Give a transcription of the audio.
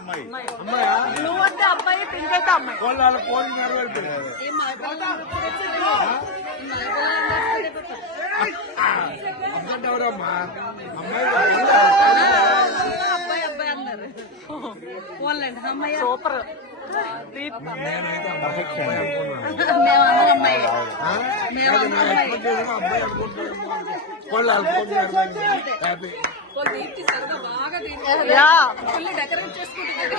అమ్మాయి. అమ్మాయా? బ్లూ అంటే అబ్బాయి, పింక్ అయితే అమ్మాయి. వాళ్ళ ఫోన్ నెరవేర్పింది. అబ్బాయి ఎవరమ్మా? అమ్మాయి అబ్బాయి అబ్బాయి అన్నారు. పోన్లేండి అమ్మాయి. సూపర్. నేనైతే అబ్బాయి అమ్మాయి. అబ్బాయి అనుకుంటున్నాను. వాళ్ళు అనుకుంటున్నారు. హ్యాపీ. బాగా డెకరేట్ చేసుకుంటుంది.